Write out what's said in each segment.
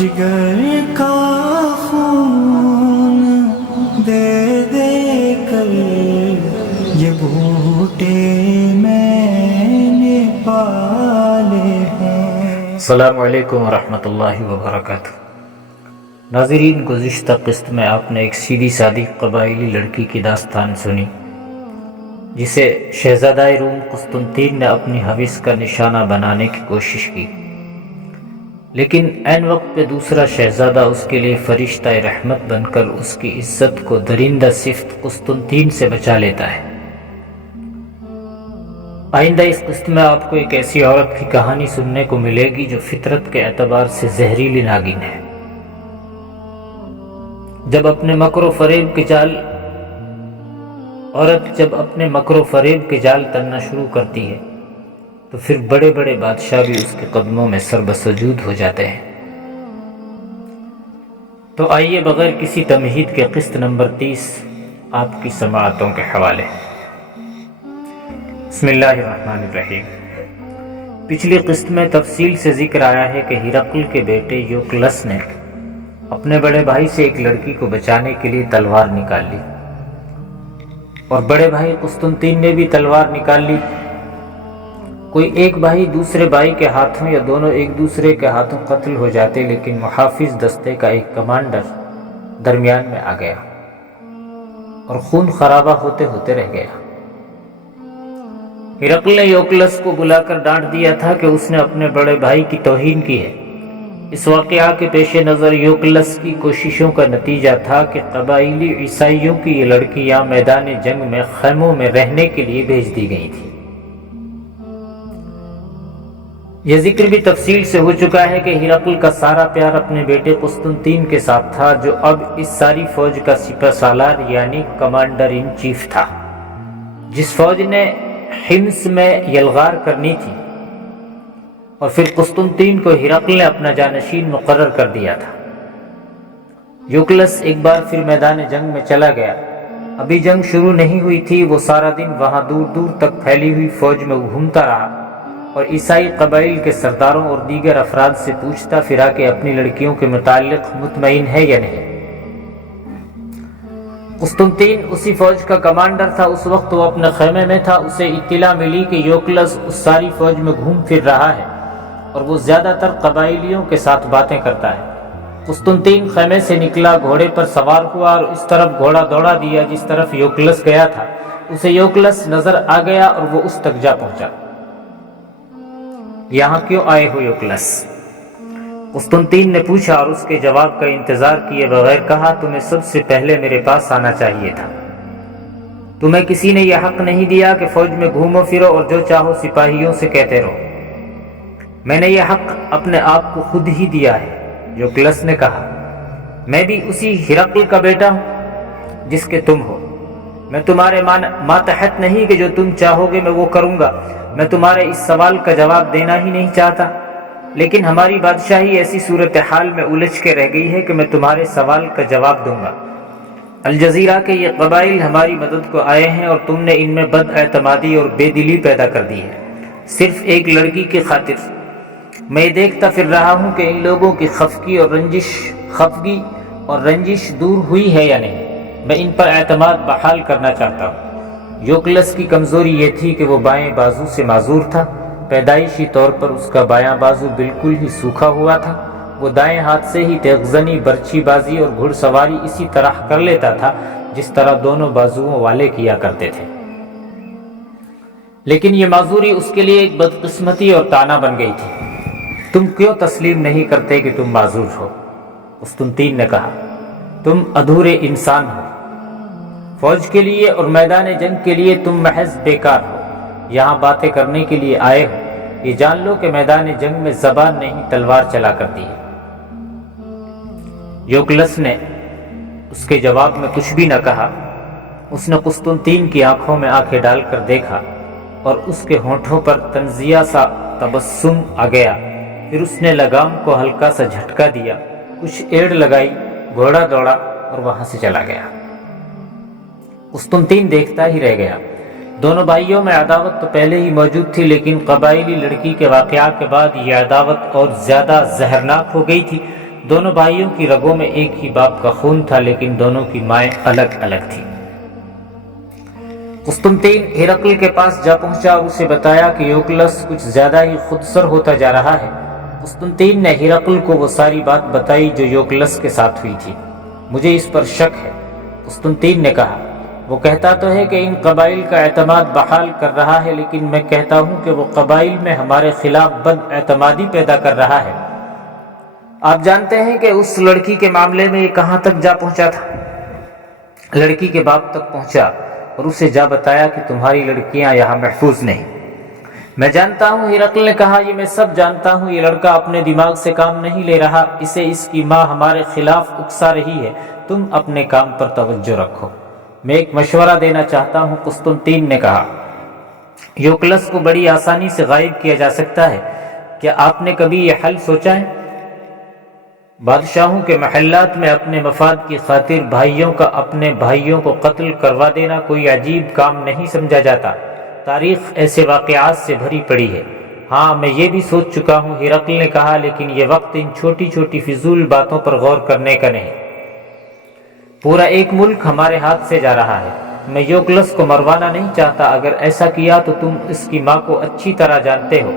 جگر کا خون دے دے کر یہ بوٹے میں نے پالے ہیں۔ السلام علیکم ورحمۃ اللہ وبرکاتہ۔ ناظرین، گزشتہ قسط میں آپ نے ایک سیدھی سادی قبائلی لڑکی کی داستان سنی جسے شہزادہ روم قسطنطین نے اپنی ہوس کا نشانہ بنانے کی کوشش کی، لیکن عین وقت پہ دوسرا شہزادہ اس کے لیے فرشتہ رحمت بن کر اس کی عزت کو درندہ صفت قسطنطین سے بچا لیتا ہے۔ آئندہ اس قسط میں آپ کو ایک ایسی عورت کی کہانی سننے کو ملے گی جو فطرت کے اعتبار سے زہریلی ناگن ہے۔ جب اپنے مکر و فریب کے جال تننا شروع کرتی ہے تو پھر بڑے بڑے بادشاہ بھی اس کے قدموں میں سر بسجود ہو جاتے ہیں۔ تو آئیے بغیر کسی تمہید کے قسط نمبر 30 آپ کی سماعتوں کے حوالے۔ بسم اللہ الرحمن الرحیم۔ پچھلی قسط میں تفصیل سے ذکر آیا ہے کہ ہرقل کے بیٹے یوکلس نے اپنے بڑے بھائی سے ایک لڑکی کو بچانے کے لیے تلوار نکال لی، اور بڑے بھائی قسطنطین نے بھی تلوار نکال لی۔ کوئی ایک بھائی دوسرے بھائی کے ہاتھوں یا دونوں ایک دوسرے کے ہاتھوں قتل ہو جاتے، لیکن محافظ دستے کا ایک کمانڈر درمیان میں آ گیا اور خون خرابہ ہوتے ہوتے رہ گیا۔ ہرقل نے یوکلس کو بلا کر ڈانٹ دیا تھا کہ اس نے اپنے بڑے بھائی کی توہین کی ہے۔ اس واقعہ کے پیش نظر یوکلس کی کوششوں کا نتیجہ تھا کہ قبائلی عیسائیوں کی یہ لڑکیاں میدان جنگ میں خیموں میں رہنے کے لیے بھیج دی گئی تھیں۔ یہ ذکر بھی تفصیل سے ہو چکا ہے کہ ہرقل کا سارا پیار اپنے بیٹے قسطنطین کے ساتھ تھا، جو اب اس ساری فوج کا سپہ سالار یعنی کمانڈر ان چیف تھا، جس فوج نے حمص میں یلغار کرنی تھی، اور پھر قسطنطین کو ہرقل نے اپنا جانشین مقرر کر دیا تھا۔ یوکلس ایک بار پھر میدان جنگ میں چلا گیا۔ ابھی جنگ شروع نہیں ہوئی تھی، وہ سارا دن وہاں دور دور تک پھیلی ہوئی فوج میں گھومتا رہا اور عیسائی قبائل کے سرداروں اور دیگر افراد سے پوچھتا پھرا کہ اپنی لڑکیوں کے متعلق مطمئن ہے یا نہیں۔ قسطنطین اسی فوج کا کمانڈر تھا۔ اس وقت وہ اپنے خیمے میں تھا۔ اسے اطلاع ملی کہ یوکلس اس ساری فوج میں گھوم پھر رہا ہے اور وہ زیادہ تر قبائلیوں کے ساتھ باتیں کرتا ہے۔ قسطنطین خیمے سے نکلا، گھوڑے پر سوار ہوا اور اس طرف گھوڑا دوڑا دیا جس طرف یوکلس گیا تھا۔ اسے یوکلس نظر آ گیا اور وہ اس تک جا پہنچا۔ یہاں کیوں آئے ہو یوکلس؟ قسطنطین نے پوچھا، اور اس کے جواب کا انتظار کیے بغیر کہا، تمہیں سب سے پہلے میرے پاس آنا چاہیے تھا۔ تمہیں کسی نے یہ حق نہیں دیا کہ فوج میں گھومو پھرو اور جو چاہو سپاہیوں سے کہتے رہو۔ میں نے یہ حق اپنے آپ کو خود ہی دیا ہے۔ یوکلس نے کہا، میں بھی اسی ہرقل کا بیٹا ہوں جس کے تم ہو۔ میں تمہارے ماتحت نہیں کہ جو تم چاہو گے میں وہ کروں گا۔ میں تمہارے اس سوال کا جواب دینا ہی نہیں چاہتا، لیکن ہماری بادشاہی ایسی صورتحال میں الجھ کے رہ گئی ہے کہ میں تمہارے سوال کا جواب دوں گا۔ الجزیرہ کے یہ قبائل ہماری مدد کو آئے ہیں اور تم نے ان میں بد اعتمادی اور بے دلی پیدا کر دی ہے، صرف ایک لڑکی کی خاطر۔ میں دیکھتا پھر رہا ہوں کہ ان لوگوں کی خفگی اور رنجش دور ہوئی ہے یا نہیں۔ میں ان پر اعتماد بحال کرنا چاہتا ہوں۔ یوکلس کی کمزوری یہ تھی کہ وہ بائیں بازو سے معذور تھا۔ پیدائشی طور پر اس کا بایاں بازو بالکل ہی سوکھا ہوا تھا۔ وہ دائیں ہاتھ سے ہی تیغزنی، برچھی بازی اور گھڑ سواری اسی طرح کر لیتا تھا جس طرح دونوں بازوؤں والے کیا کرتے تھے، لیکن یہ معذوری اس کے لیے ایک بدقسمتی اور طعنہ بن گئی تھی۔ تم کیوں تسلیم نہیں کرتے کہ تم معذور ہو؟ قسطنطین نے کہا، تم ادھورے انسان ہو۔ فوج کے لیے اور میدان جنگ کے لیے تم محض بیکار ہو۔ یہاں باتیں کرنے کے لیے آئے ہو، یہ جان لو کہ میدان جنگ میں زبان نہیں تلوار چلا کرتی ہے۔ یوکلس نے اس کے جواب میں کچھ بھی نہ کہا۔ اس نے قسطنطین کی آنکھوں میں آنکھیں ڈال کر دیکھا اور اس کے ہونٹوں پر تنزیہ سا تبسم آ گیا۔ پھر اس نے لگام کو ہلکا سا جھٹکا دیا، کچھ ایڑ لگائی، گھوڑا دوڑا اور وہاں سے چلا گیا۔ قسطنطین دیکھتا ہی رہ گیا۔ دونوں بھائیوں میں عداوت تو پہلے ہی موجود تھی، لیکن قبائلی لڑکی کے واقعہ کے بعد یہ عداوت اور زیادہ زہرناک ہو گئی تھی۔ دونوں بھائیوں کی رگوں میں ایک ہی باپ کا خون تھا، لیکن دونوں کی مائیں الگ الگ تھیں۔ قسطنطین ہرقل کے پاس جا پہنچا اور اسے بتایا کہ یوکلس کچھ زیادہ ہی خودسر ہوتا جا رہا ہے۔ قسطنطین نے ہرقل کو وہ ساری بات بتائی جو یوکلس کے ساتھ ہوئی تھی۔ مجھے اس پر شک ہے، قسطنطین نے کہا۔ وہ کہتا تو ہے کہ ان قبائل کا اعتماد بحال کر رہا ہے، لیکن میں کہتا ہوں کہ وہ قبائل میں ہمارے خلاف بد اعتمادی پیدا کر رہا ہے۔ آپ جانتے ہیں کہ اس لڑکی کے معاملے میں یہ کہاں تک جا پہنچا تھا؟ لڑکی کے باپ تک پہنچا اور اسے جا بتایا کہ تمہاری لڑکیاں یہاں محفوظ نہیں۔ میں جانتا ہوں، ہرقل نے کہا، یہ میں سب جانتا ہوں، یہ لڑکا اپنے دماغ سے کام نہیں لے رہا، اسے اس کی ماں ہمارے خلاف اکسا رہی ہے، تم اپنے کام پر توجہ رکھو۔ میں ایک مشورہ دینا چاہتا ہوں، قسطنطین نے کہا۔ یوکلس کو بڑی آسانی سے غائب کیا جا سکتا ہے، کیا آپ نے کبھی یہ حل سوچا ہے؟ بادشاہوں کے محلات میں اپنے مفاد کی خاطر بھائیوں کا اپنے بھائیوں کو قتل کروا دینا کوئی عجیب کام نہیں سمجھا جاتا۔ تاریخ ایسے واقعات سے بھری پڑی ہے۔ ہاں، میں یہ بھی سوچ چکا ہوں، ہرقل نے کہا، لیکن یہ وقت ان چھوٹی چھوٹی فضول باتوں پر غور کرنے کا نہیں۔ پورا ایک ملک ہمارے ہاتھ سے جا رہا ہے۔ میں یوکلس کو مروانا نہیں چاہتا، اگر ایسا کیا تو تم اس کی ماں کو اچھی طرح جانتے ہو۔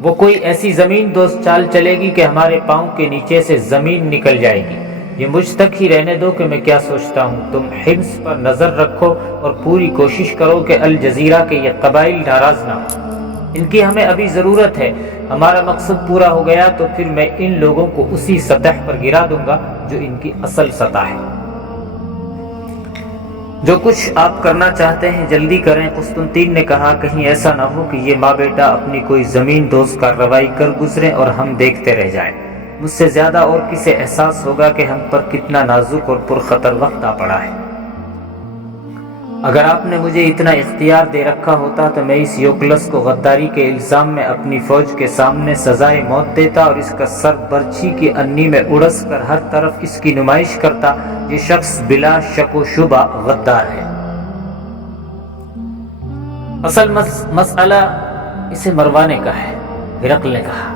وہ کوئی ایسی زمین دوست چال چلے گی کہ ہمارے پاؤں کے نیچے سے زمین نکل جائے گی۔ یہ مجھ تک ہی رہنے دو کہ میں کیا سوچتا ہوں۔ تم حمص پر نظر رکھو اور پوری کوشش کرو کہ الجزیرہ کے یہ قبائل ناراض نہ ہوں۔ ان کی ہمیں ابھی ضرورت ہے۔ ہمارا مقصد پورا ہو گیا تو پھر میں ان لوگوں کو اسی سطح پر گرا دوں گا جو ان کی اصل سطح ہے۔ جو کچھ آپ کرنا چاہتے ہیں جلدی کریں، قسطنطین نے کہا، کہیں ایسا نہ ہو کہ یہ ماں بیٹا اپنی کوئی زمین دوز کارروائی کر گزریں اور ہم دیکھتے رہ جائیں۔ مجھ سے زیادہ اور کسے احساس ہوگا کہ ہم پر کتنا نازک اور پرخطر وقت آ پڑا ہے۔ اگر آپ نے مجھے اتنا اختیار دے رکھا ہوتا تو میں اس یوکلس کو غداری کے الزام میں اپنی فوج کے سامنے سزائے موت دیتا اور اس کا سر برچھی کی انی میں اڑس کر ہر طرف اس کی نمائش کرتا۔ یہ شخص بلا شک و شبہ غدار ہے۔ اصل مسئلہ اسے مروانے کا ہے، ہرقل نے کہا۔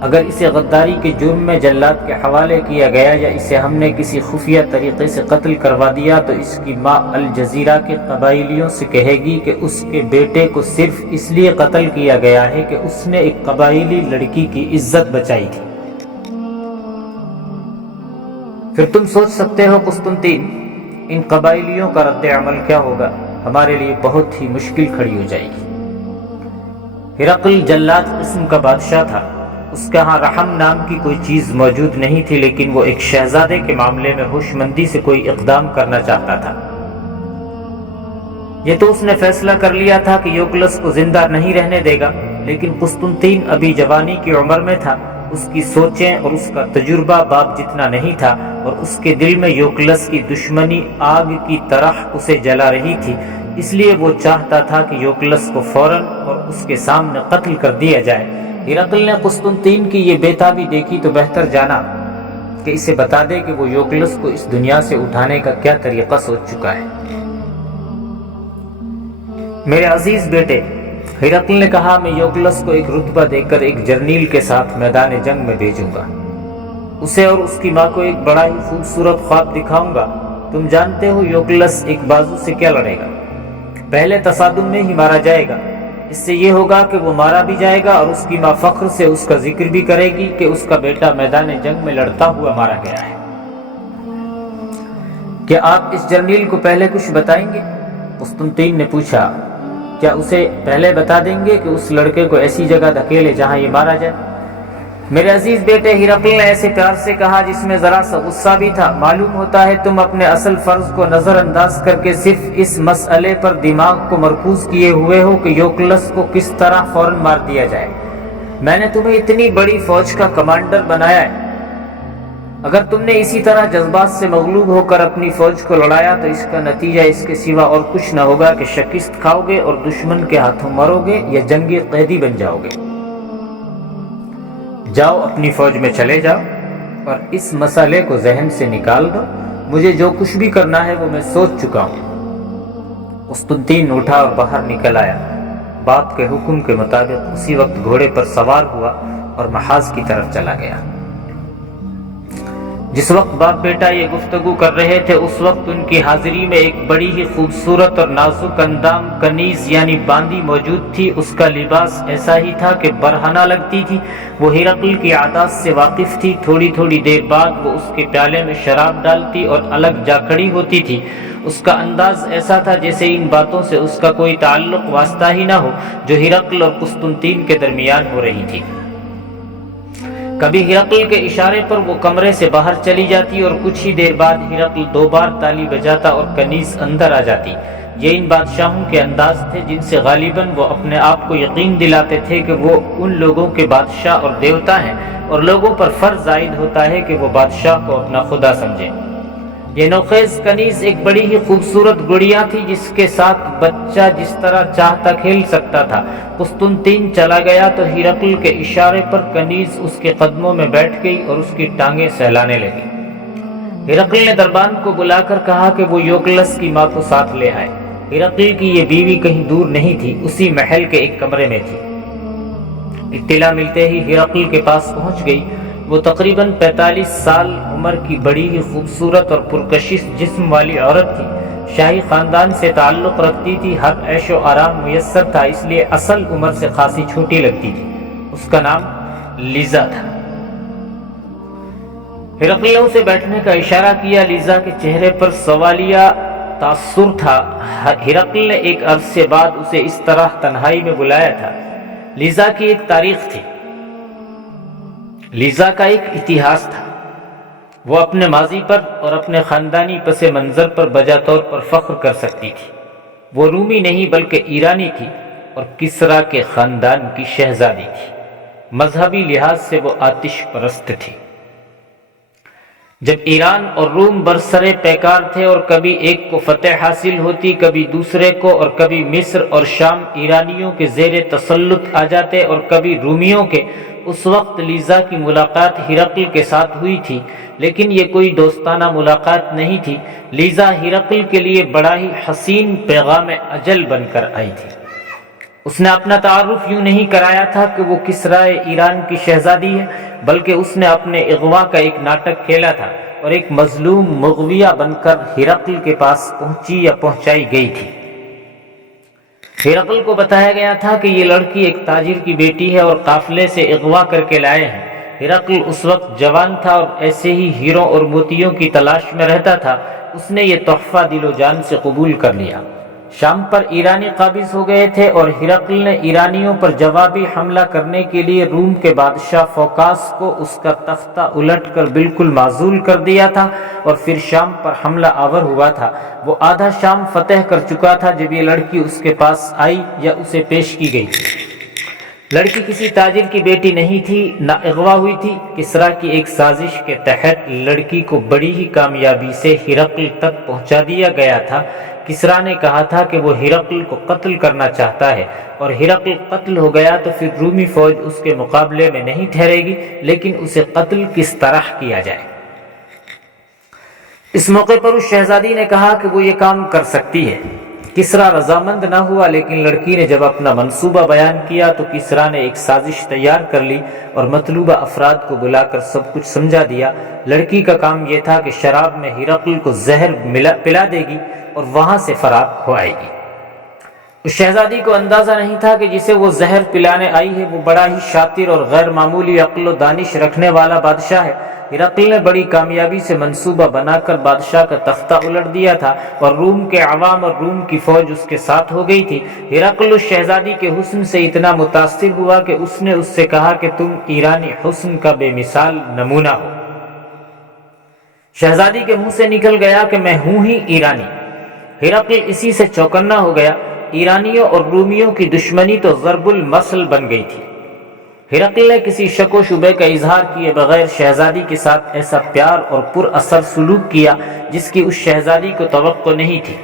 اگر اسے غداری کے جرم میں جلاد کے حوالے کیا گیا یا اسے ہم نے کسی خفیہ طریقے سے قتل کروا دیا تو اس کی ماں الجزیرہ کے قبائلیوں سے کہے گی کہ اس کے بیٹے کو صرف اس لیے قتل کیا گیا ہے کہ اس نے ایک قبائلی لڑکی کی عزت بچائی تھی۔ پھر تم سوچ سکتے ہو قسطنطین، ان قبائلیوں کا رد عمل کیا ہوگا؟ ہمارے لیے بہت ہی مشکل کھڑی ہو جائے گی۔ ہرقل جلاد قسم کا بادشاہ تھا، اس کے ہاں رحم نام کی کوئی چیز موجود نہیں تھی، لیکن وہ ایک شہزادے کے معاملے میں ہوش مندی سے کوئی اقدام کرنا چاہتا تھا۔ یہ تو اس نے فیصلہ کر لیا تھا کہ یوکلس کو زندہ نہیں رہنے دے گا، لیکن قسطنطین ابھی جوانی کی عمر میں تھا، اس کی سوچیں اور اس کا تجربہ باپ جتنا نہیں تھا، اور اس کے دل میں یوکلس کی دشمنی آگ کی طرح اسے جلا رہی تھی۔ اس لیے وہ چاہتا تھا کہ یوکلس کو فوراً اور اس کے سامنے قتل کر دیا جائے۔ ہرقل نے قسطنطین کی یہ بےتابی دیکھی تو بہتر جانا کہ اسے بتا دے کہ وہ یوکلس کو اس دنیا سے اٹھانے کا کیا طریقہ سوچ چکا ہے۔ میرے عزیز بیٹے، ہرقل نے کہا، میں یوکلس کو ایک رتبہ دے کر ایک جرنیل کے ساتھ میدان جنگ میں بھیجوں گا۔ اسے اور اس کی ماں کو ایک بڑا ہی خوبصورت خواب دکھاؤں گا۔ تم جانتے ہو یوکلس ایک بازو سے کیا لڑے گا، پہلے تصادم میں ہی مارا جائے گا۔ اس سے یہ ہوگا کہ وہ مارا بھی جائے گا اور اس کی ماں فخر سے اس کا ذکر بھی کرے گی کہ اس کا بیٹا میدان جنگ میں لڑتا ہوا مارا گیا ہے۔ کیا آپ اس جرنیل کو پہلے کچھ بتائیں گے؟ قسطنطین نے پوچھا۔ کیا اسے پہلے بتا دیں گے کہ اس لڑکے کو ایسی جگہ دھکیلے جہاں یہ مارا جائے؟ میرے عزیز بیٹے، ہرقل نے ایسے پیار سے کہا جس میں ذرا سا غصہ بھی تھا، معلوم ہوتا ہے تم اپنے اصل فرض کو نظر انداز کر کے صرف اس مسئلے پر دماغ کو مرکوز کیے ہوئے ہو کہ یوکلس کو کس طرح فوراً مار دیا جائے۔ میں نے تمہیں اتنی بڑی فوج کا کمانڈر بنایا ہے، اگر تم نے اسی طرح جذبات سے مغلوب ہو کر اپنی فوج کو لڑایا تو اس کا نتیجہ اس کے سوا اور کچھ نہ ہوگا کہ شکست کھاؤ گے اور دشمن کے ہاتھوں مرو گے یا جنگی قیدی بن جاؤ گے۔ جاؤ، اپنی فوج میں چلے جاؤ اور اس مسئلے کو ذہن سے نکال دو۔ مجھے جو کچھ بھی کرنا ہے وہ میں سوچ چکا ہوں۔ قسطنطین اٹھا اور باہر نکل آیا۔ باپ کے حکم کے مطابق اسی وقت گھوڑے پر سوار ہوا اور محاذ کی طرف چلا گیا۔ جس وقت باپ بیٹا یہ گفتگو کر رہے تھے اس وقت ان کی حاضری میں ایک بڑی ہی خوبصورت اور نازک اندام کنیز یعنی باندی موجود تھی۔ اس کا لباس ایسا ہی تھا کہ برہنہ لگتی تھی۔ وہ ہرقل کی عادات سے واقف تھی۔ تھوڑی تھوڑی دیر بعد وہ اس کے پیالے میں شراب ڈالتی اور الگ جا کھڑی ہوتی تھی۔ اس کا انداز ایسا تھا جیسے ان باتوں سے اس کا کوئی تعلق واسطہ ہی نہ ہو جو ہرقل اور قسطنطین کے درمیان ہو رہی تھی۔ کبھی ہرقل کے اشارے پر وہ کمرے سے باہر چلی جاتی اور کچھ ہی دیر بعد ہرقل 2 بار تالی بجاتا اور کنیز اندر آ جاتی۔ یہ ان بادشاہوں کے انداز تھے جن سے غالباً وہ اپنے آپ کو یقین دلاتے تھے کہ وہ ان لوگوں کے بادشاہ اور دیوتا ہیں، اور لوگوں پر فرض عائد ہوتا ہے کہ وہ بادشاہ کو اپنا خدا سمجھیں۔ یہ نوخیز کنیز ایک بڑی ہی خوبصورت گڑیا تھی جس کے ساتھ بچہ جس طرح چاہتا کھیل سکتا تھا۔ قسطنطین چلا گیا تو ہرقل کے اشارے پر کنیز اس کے قدموں میں بیٹھ گئی اور اس کی ٹانگیں سہلانے لگی۔ ہرقل نے دربان کو بلا کر کہا کہ وہ یوکلس کی ماں کو ساتھ لے آئے۔ ہرقل کی یہ بیوی کہیں دور نہیں تھی، اسی محل کے ایک کمرے میں تھی۔ اطلاع ملتے ہی ہرقل کے پاس پہنچ گئی۔ وہ تقریباً 45 سال عمر کی بڑی ہی خوبصورت اور پرکشش جسم والی عورت تھی۔ شاہی خاندان سے تعلق رکھتی تھی، ہر عیش و آرام میسر تھا، اس لیے اصل عمر سے خاصی چھوٹی لگتی تھی۔ اس کا نام لیزا تھا۔ ہرقل نے اسے بیٹھنے کا اشارہ کیا۔ لیزا کے چہرے پر سوالیہ تاثر تھا۔ ہرقل نے ایک عرصے بعد اسے اس طرح تنہائی میں بلایا تھا۔ لیزا کی ایک تاریخ تھی، لیزا کا ایک اتہاس تھا۔ وہ اپنے ماضی پر اور اپنے خاندانی پس منظر پر بجا طور پر فخر کر سکتی تھی۔ وہ رومی نہیں بلکہ ایرانی تھی اور کسریٰ کے خاندان کی شہزادی تھی۔ مذہبی لحاظ سے وہ آتش پرست تھی۔ جب ایران اور روم برسرے پیکار تھے اور کبھی ایک کو فتح حاصل ہوتی، کبھی دوسرے کو، اور کبھی مصر اور شام ایرانیوں کے زیر تسلط آ جاتے اور کبھی رومیوں کے، اس وقت لیزا کی ملاقات ہرقل کے ساتھ ہوئی تھی، لیکن یہ کوئی دوستانہ ملاقات نہیں تھی۔ لیزا ہرقل کے لیے بڑا ہی حسین پیغام اجل بن کر آئی تھی۔ اس نے اپنا تعارف یوں نہیں کرایا تھا کہ وہ کسریٰ ایران کی شہزادی ہے، بلکہ اس نے اپنے اغوا کا ایک ناٹک کھیلا تھا اور ایک مظلوم مغویہ بن کر ہرقل کے پاس پہنچی یا پہنچائی گئی تھی۔ ہرقل کو بتایا گیا تھا کہ یہ لڑکی ایک تاجر کی بیٹی ہے اور قافلے سے اغوا کر کے لائے ہیں۔ ہرقل اس وقت جوان تھا اور ایسے ہی ہیروں اور موتیوں کی تلاش میں رہتا تھا۔ اس نے یہ تحفہ دل و جان سے قبول کر لیا۔ شام پر ایرانی قابض ہو گئے تھے اور ہرقل نے ایرانیوں پر جوابی حملہ کرنے کے لیے روم کے بادشاہ فوکاس کو اس کا تختہ الٹ کر بالکل معزول کر دیا تھا اور پھر شام پر حملہ آور ہوا تھا۔ وہ آدھا شام فتح کر چکا تھا جب یہ لڑکی اس کے پاس آئی یا اسے پیش کی گئی۔ لڑکی کسی تاجر کی بیٹی نہیں تھی، نہ اغوا ہوئی تھی۔ کسریٰ کی ایک سازش کے تحت لڑکی کو بڑی ہی کامیابی سے ہرقل تک پہنچا دیا گیا تھا۔ کسریٰ نے کہا تھا کہ وہ ہرقل کو قتل کرنا چاہتا ہے، اور ہرقل قتل ہو گیا تو پھر رومی فوج اس کے مقابلے میں نہیں ٹھہرے گی، لیکن اسے قتل کس طرح کیا جائے۔ اس موقع پر اس شہزادی نے کہا کہ وہ یہ کام کر سکتی ہے۔ کسریٰ رضامند نہ ہوا، لیکن لڑکی نے جب اپنا منصوبہ بیان کیا تو کسریٰ نے ایک سازش تیار کر لی اور مطلوبہ افراد کو بلا کر سب کچھ سمجھا دیا۔ لڑکی کا کام یہ تھا کہ شراب میں ہرقل کو زہر پلا دے گی اور وہاں سے فرار ہو آئے گی۔ اس شہزادی کو اندازہ نہیں تھا کہ جسے وہ زہر پلانے آئی ہے وہ بڑا ہی شاطر اور غیر معمولی عقل و دانش رکھنے والا بادشاہ ہے۔ ہرقل نے بڑی کامیابی سے منصوبہ بنا کر بادشاہ کا تختہ الٹ دیا تھا اور روم کے عوام اور روم کی فوج اس کے ساتھ ہو گئی تھی۔ ہرقل اس شہزادی کے حسن سے اتنا متاثر ہوا کہ اس نے اس سے کہا کہ تم ایرانی حسن کا بے مثال نمونہ ہو۔ شہزادی کے منہ سے نکل گیا کہ میں ہوں ہی ایرانی۔ ہرقل اسی سے چوکنا ہو گیا۔ ایرانیوں اور رومیوں کی دشمنی تو ضرب المثل بن گئی تھی۔ ہرقل نے کسی شک و شبے کا اظہار کیے بغیر شہزادی کے ساتھ ایسا پیار اور پر اثر سلوک کیا جس کی اس شہزادی کو توقع نہیں تھی۔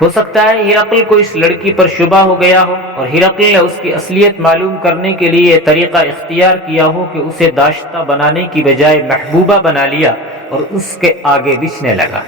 ہو سکتا ہے ہرقل کو اس لڑکی پر شبہ ہو گیا ہو اور ہرقل نے اس کی اصلیت معلوم کرنے کے لیے یہ طریقہ اختیار کیا ہو کہ اسے داشتہ بنانے کی بجائے محبوبہ بنا لیا اور اس کے آگے بچھنے لگا۔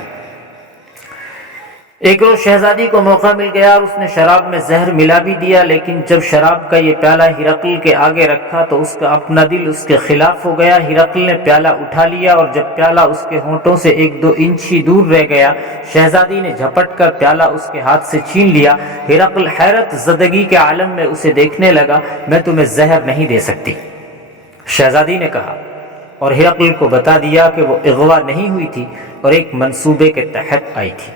ایک روز شہزادی کو موقع مل گیا اور اس نے شراب میں زہر ملا بھی دیا، لیکن جب شراب کا یہ پیالہ ہرقل کے آگے رکھا تو اس کا اپنا دل اس کے خلاف ہو گیا۔ ہرقل نے پیالہ اٹھا لیا اور جب پیالہ اس کے ہونٹوں سے 1-2 انچ ہی دور رہ گیا، شہزادی نے جھپٹ کر پیالہ اس کے ہاتھ سے چھین لیا۔ ہرقل حیرت زدگی کے عالم میں اسے دیکھنے لگا۔ میں تمہیں زہر نہیں دے سکتی، شہزادی نے کہا، اور ہرقل کو بتا دیا کہ وہ اغوا نہیں ہوئی تھی اور ایک منصوبے کے تحت آئی تھی۔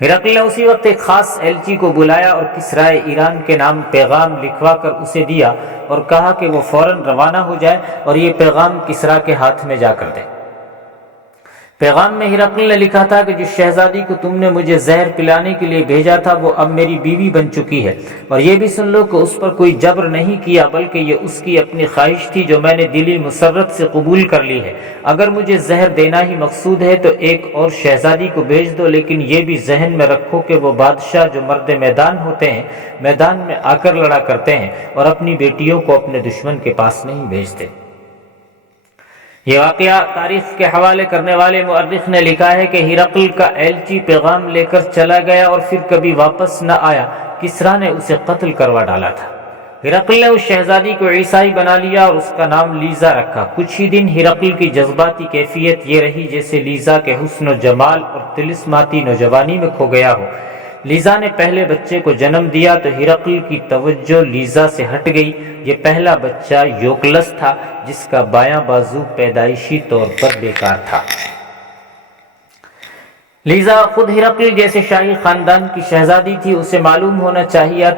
ہرقل نے اسی وقت ایک خاص ایلچی کو بلایا اور کسرائے ایران کے نام پیغام لکھوا کر اسے دیا اور کہا کہ وہ فوراً روانہ ہو جائے اور یہ پیغام کسرا کے ہاتھ میں جا کر دے۔ پیغام میں ہرقل نے لکھا تھا کہ جس شہزادی کو تم نے مجھے زہر پلانے کے لیے بھیجا تھا وہ اب میری بیوی بن چکی ہے، اور یہ بھی سن لو کہ اس پر کوئی جبر نہیں کیا بلکہ یہ اس کی اپنی خواہش تھی جو میں نے دلی مسرت سے قبول کر لی ہے۔ اگر مجھے زہر دینا ہی مقصود ہے تو ایک اور شہزادی کو بھیج دو، لیکن یہ بھی ذہن میں رکھو کہ وہ بادشاہ جو مرد میدان ہوتے ہیں میدان میں آ کر لڑا کرتے ہیں اور اپنی بیٹیوں کو اپنے دشمن کے پاس نہیں بھیجتے۔ یہ واقعہ تاریخ کے حوالے کرنے والے مؤرخ نے لکھا ہے کہ ہرقل کا ایلچی پیغام لے کر چلا گیا اور پھر کبھی واپس نہ آیا۔ کسرا نے اسے قتل کروا ڈالا تھا۔ ہرقل نے اس شہزادی کو عیسائی بنا لیا اور اس کا نام لیزا رکھا۔ کچھ ہی دن ہرقل کی جذباتی کیفیت یہ رہی جیسے لیزا کے حسن و جمال اور طلسماتی نوجوانی میں کھو گیا ہو۔ لیزا نے پہلے بچے کو جنم دیا تو ہرقل کی توجہ لیزا سے ہٹ گئی۔ یہ پہلا بچہ یوکلس تھا جس کا بایاں بازو پیدائشی طور پر بیکار تھا۔ لیزا خود ہرقل جیسے شاہی خاندان کی شہزادی تھی۔ اسے معلوم ہونا چاہیے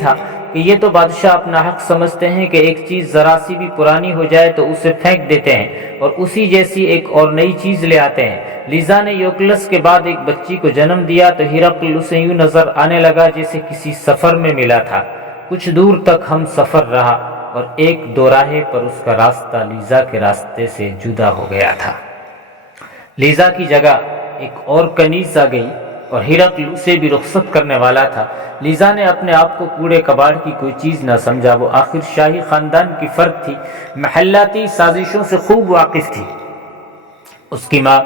تھا کہ یہ تو بادشاہ اپنا حق سمجھتے ہیں کہ ایک چیز ذرا سی بھی پرانی ہو جائے تو اسے پھینک دیتے ہیں اور اسی جیسی ایک اور نئی چیز لے آتے ہیں۔ لیزا نے یوکلس کے بعد ایک بچی کو جنم دیا تو ہرقل اسے یوں نظر آنے لگا جیسے کسی سفر میں ملا تھا۔ کچھ دور تک ہم سفر رہا اور ایک دوراہے پر اس کا راستہ لیزا کے راستے سے جدا ہو گیا تھا۔ لیزا کی جگہ ایک اور کنیز آ گئی اور ہرقل اسے بھی رخصت کرنے والا تھا۔ لیزا نے اپنے آپ کو کوڑے کباڑ کی کوئی چیز نہ سمجھا۔ وہ آخر شاہی خاندان کی فرد تھی، محلاتی سازشوں سے خوب واقف تھی۔ اس کی ماں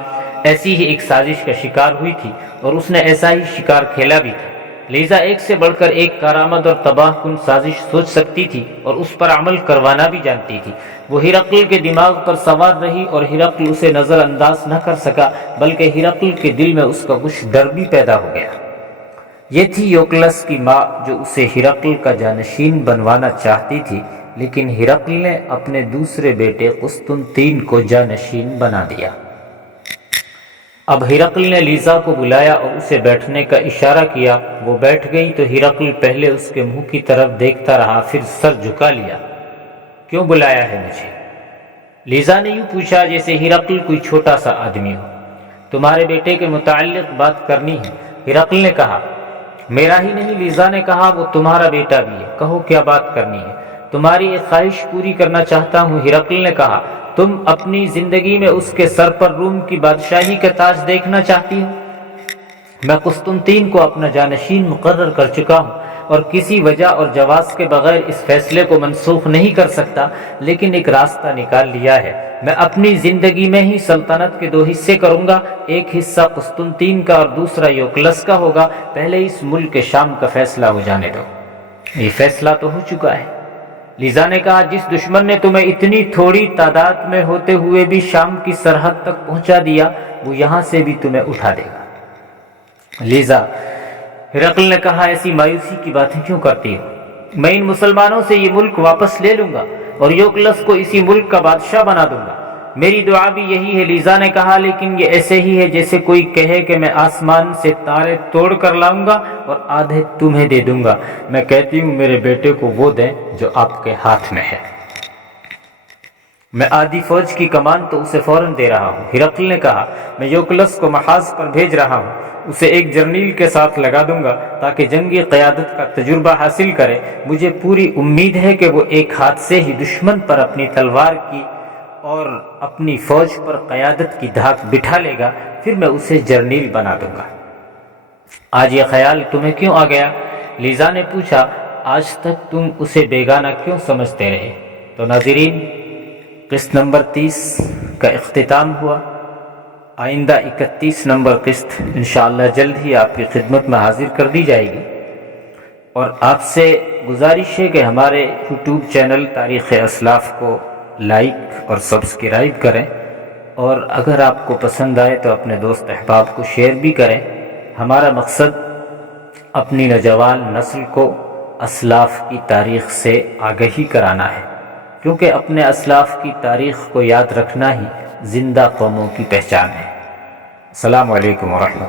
ایسی ہی ایک سازش کا شکار ہوئی تھی اور اس نے ایسا ہی شکار کھیلا بھی تھا۔ لیزا ایک سے بڑھ کر ایک کارآمد اور تباہ کن سازش سوچ سکتی تھی اور اس پر عمل کروانا بھی جانتی تھی۔ وہ ہرقل کے دماغ پر سوار رہی اور ہرقل اسے نظر انداز نہ کر سکا، بلکہ ہرقل کے دل میں اس کا کچھ ڈر بھی پیدا ہو گیا۔ یہ تھی یوکلس کی ماں جو اسے ہرقل کا جانشین بنوانا چاہتی تھی، لیکن ہرقل نے اپنے دوسرے بیٹے قسطنطین کو جانشین بنا دیا۔ اب ہرقل نے لیزا کو بلایا اور اسے بیٹھنے کا اشارہ کیا۔ وہ بیٹھ گئی تو ہرقل پہلے اس کے منہ کی طرف دیکھتا رہا، پھر سر جھکا لیا۔ کیوں بلایا ہے مجھے؟ لیزا نے یوں پوچھا جیسے ہرقل کوئی چھوٹا سا آدمی ہو۔ تمہارے بیٹے کے متعلق بات کرنی ہے، ہرقل نے کہا۔ میرا ہی نہیں، لیزا نے کہا، وہ تمہارا بیٹا بھی ہے، کہو کیا بات کرنی ہے۔ تمہاری ایک خواہش پوری کرنا چاہتا ہوں، ہرقل نے کہا۔ تم اپنی زندگی میں اس کے سر پر روم کی بادشاہی کا تاج دیکھنا چاہتی ہو؟ میں قسطنطین کو اپنا جانشین مقرر کر چکا ہوں اور کسی وجہ اور جواز کے بغیر اس فیصلے کو منسوخ نہیں کر سکتا، لیکن ایک راستہ نکال لیا ہے۔ میں اپنی زندگی میں ہی سلطنت کے 2 حصے کروں گا، ایک حصہ قسطنطین کا اور دوسرا یوکلس کا ہوگا۔ پہلے اس ملک کے شام کا فیصلہ ہو جانے دو۔ یہ فیصلہ تو ہو چکا ہے، لیزا نے کہا۔ جس دشمن نے تمہیں اتنی تھوڑی تعداد میں ہوتے ہوئے بھی شام کی سرحد تک پہنچا دیا، وہ یہاں سے بھی تمہیں اٹھا دے گا۔ لیزا، ہرقل نے کہا، ایسی مایوسی کی باتیں کیوں کرتی ہو؟ میں ان مسلمانوں سے یہ ملک واپس لے لوں گا اور یوکلس کو اسی ملک کا بادشاہ بنا دوں گا۔ میری دعا بھی یہی ہے، لیزا نے کہا، لیکن یہ ایسے ہی ہے جیسے کوئی کہے کہ میں آسمان سے تارے توڑ کر لاؤں گا اور آدھے تمہیں دے دوں گا۔ میں کہتی ہوں میرے بیٹے کو وہ دیں جو آپ کے ہاتھ میں ہے۔ میں آدھی فوج کی کمان تو اسے فوراً دے رہا ہوں، ہرقل نے کہا۔ میں یوکلس کو محاذ پر بھیج رہا ہوں، اسے ایک جرنیل کے ساتھ لگا دوں گا تاکہ جنگی قیادت کا تجربہ حاصل کرے۔ مجھے پوری امید ہے کہ وہ ایک ہاتھ سے ہی دشمن پر اپنی تلوار کی اور اپنی فوج پر قیادت کی دھاک بٹھا لے گا، پھر میں اسے جرنیل بنا دوں گا۔ آج یہ خیال تمہیں کیوں آ گیا؟ لیزا نے پوچھا۔ آج تک تم اسے بیگانہ کیوں سمجھتے رہے؟ تو ناظرین، قسط نمبر 30 کا اختتام ہوا۔ آئندہ 31 نمبر قسط انشاءاللہ جلد ہی آپ کی خدمت میں حاضر کر دی جائے گی، اور آپ سے گزارش ہے کہ ہمارے یوٹیوب چینل تاریخ اسلاف کو لائک اور سبسکرائب کریں، اور اگر آپ کو پسند آئے تو اپنے دوست احباب کو شیئر بھی کریں۔ ہمارا مقصد اپنی نوجوان نسل کو اسلاف کی تاریخ سے آگہی کرانا ہے، کیونکہ اپنے اسلاف کی تاریخ کو یاد رکھنا ہی زندہ قوموں کی پہچان ہے۔ السلام علیکم ورحمۃ اللہ۔